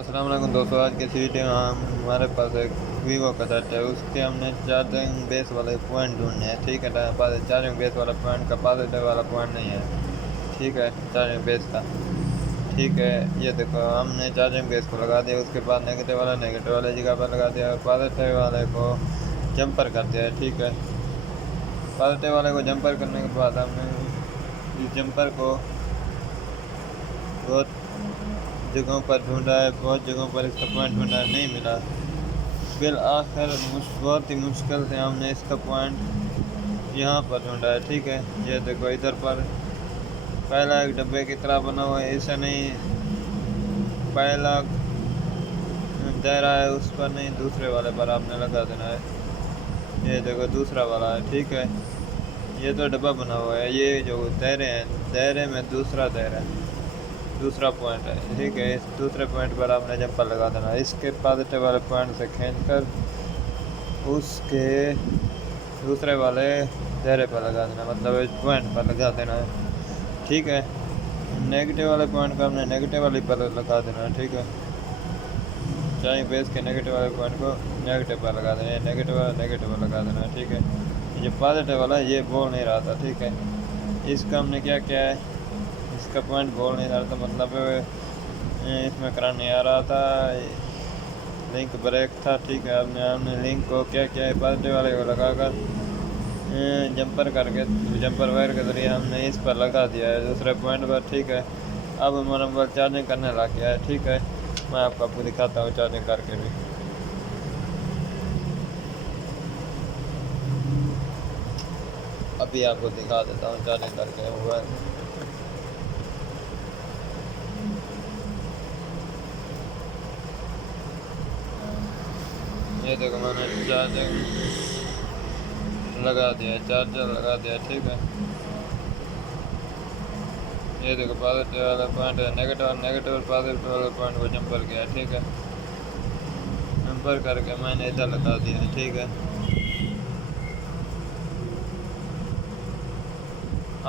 अस्सलाम वालेकुम दोस्तों, आज के इस वीडियो में हमारे पास एक वीवो का सेट है। उसके हमने चार्जिंग बेस वाले पॉइंट ढूंढने हैं। ठीक है, चार्जिंग बेस वाला पॉइंट का पॉजिटिव वाला पॉइंट नहीं है। ठीक है, चार्जिंग बेस का। ठीक है, ये देखो हमने चार्जिंग बेस को लगा दिया। उसके बाद नेगेटिव वाले जगह पर लगा दिया और पॉजिटिव वाले को जंपर कर दिया है। ठीक है, पॉजिटिव वाले को जंपर करने के बाद हमने इस जंपर को बहुत जगहों पर ढूंढा है, बहुत जगहों पर इसका पॉइंट ढूंढा है, नहीं मिला। फिर आखिर बहुत ही मुश्किल से हमने इसका पॉइंट यहाँ पर ढूंढा है। ठीक है, ये देखो इधर पर पहला एक डब्बे की तरह बना हुआ है, ऐसा नहीं पहला दायरा है उस पर नहीं, दूसरे वाले पर आपने लगा देना है। ये देखो दूसरा वाला है। ठीक है, ये तो डब्बा बना हुआ है, ये जो दायरे हैं, दायरे में दूसरा दायरा है, दूसरा पॉइंट है। ठीक है, इस दूसरे पॉइंट पर आपने जंपर लगा देना। इसके पॉजिटिव वाले पॉइंट से खींचकर उसके दूसरे वाले दायरे पर लगा देना, मतलब इस पॉइंट पर लगा देना है। ठीक है, नेगेटिव वाले पॉइंट को हमने नेगेटिव वाले पर लगा देना है। ठीक है, चाहे बेस के नेगेटिव वाले पॉइंट को नेगेटिव पर लगा देना है, नेगेटिव वाला नेगेटिव पर लगा देना है। ठीक है, ये पॉजिटिव वाला ये बोल नहीं रहा था। ठीक है, इसका हमने क्या किया है, इसका पॉइंट बोल नहीं रहा था, मतलब इसमें करंट नहीं आ रहा था, लिंक ब्रेक था। ठीक है, हमने लिंक को क्या किया है, पॉजिटिव वाले को लगाकर जंपर करके जंपर वायर के ज़रिए हमने इस पर लगा दिया है दूसरे पॉइंट पर। ठीक है, अब हमारा मोबाइल चार्जिंग करने लग गया है। ठीक है, मैं आपको दिखाता हूँ चार्जिंग करके भी। अभी आपको दिखा देता हूँ चार्जिंग करके मोबाइल। ये देखो मैंने चार्जिंग लगा दिया, चार्जर लगा दिया। ठीक है, ये देखो पॉजिटिव वाला पॉइंट है, नेगेटिव और पॉजिटिव वाले पॉइंट को जंपर किया। ठीक है, जंपर करके मैंने इधर लगा दिया। ठीक है,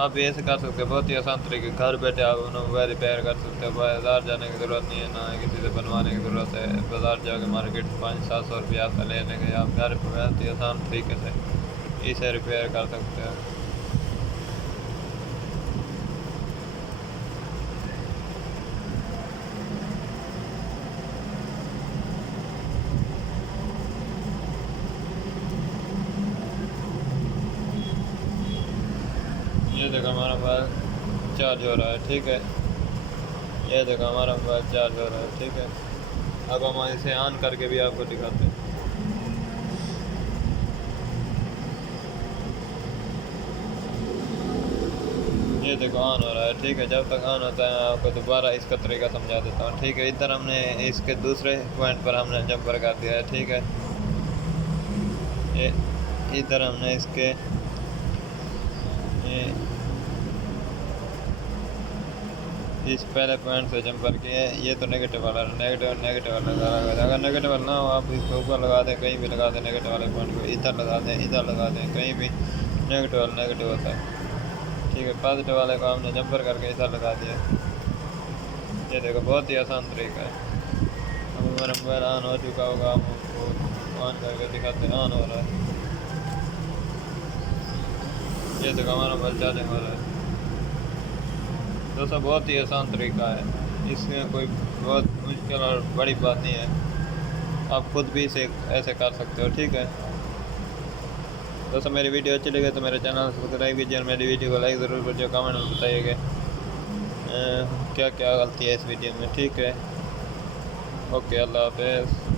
आप ये ऐसे कर सकते हो, बहुत ही आसान तरीके, घर बैठे आप मोबाइल रिपेयर कर सकते हो। बाज़ार जाने की ज़रूरत नहीं है, ना किसी से बनवाने की ज़रूरत है। बाज़ार जाके मार्केट 500-700 रुपया आपका लेने के, आप घर पर बहुत ही आसान तरीके से इसे रिपेयर कर सकते हो। ये देखो हमारा मोबाइल चार्ज हो रहा है। ठीक है, ये देखो हमारा मोबाइल चार्ज हो रहा है। ठीक है, अब हम इसे ऑन करके भी आपको दिखाते हैं। ये देखो ऑन हो रहा है। ठीक है, जब तक ऑन होता है आपको दोबारा इसका तरीका समझा देता हूँ। ठीक है, इधर हमने इसके दूसरे पॉइंट पर हमने जंपर कर दिया है। ठीक है, ये इधर हमने इसके इस पहले पॉइंट से जंपर किए। ये तो नेगेटिव वाला लगा रहा। अगर नेगेटिव वाला ना हो, आप इसको ऊपर लगा दें, कहीं भी लगा दें, नेगेटिव वाले पॉइंट को इधर लगा दें, इधर लगा दें, कहीं भी नेगेटिव होता है। ठीक है, पॉजिटिव वाले को हमने जंपर करके इधर लगा दिया। ये देखो बहुत ही आसान तरीका है। अब हमारा मोबाइल ऑन हो चुका होगा, हम उसको ऑन करके दिखाते हैं। ऑन हो रहा है, ये देखो हमारा मोबाइल चार्जिंग हो रहा है। दोस्तों बहुत ही आसान तरीका है, इसमें कोई बहुत मुश्किल और बड़ी बात नहीं है, आप खुद भी इसे ऐसे कर सकते हो। ठीक है दोस्तों, मेरी वीडियो अच्छी लगे तो मेरे चैनल को सब्सक्राइब कीजिए और मेरी वीडियो को लाइक ज़रूर कीजिए, कमेंट में बताइएगा क्या क्या गलती है इस वीडियो में। ठीक है, ओके, अल्लाह हाफ़िज़।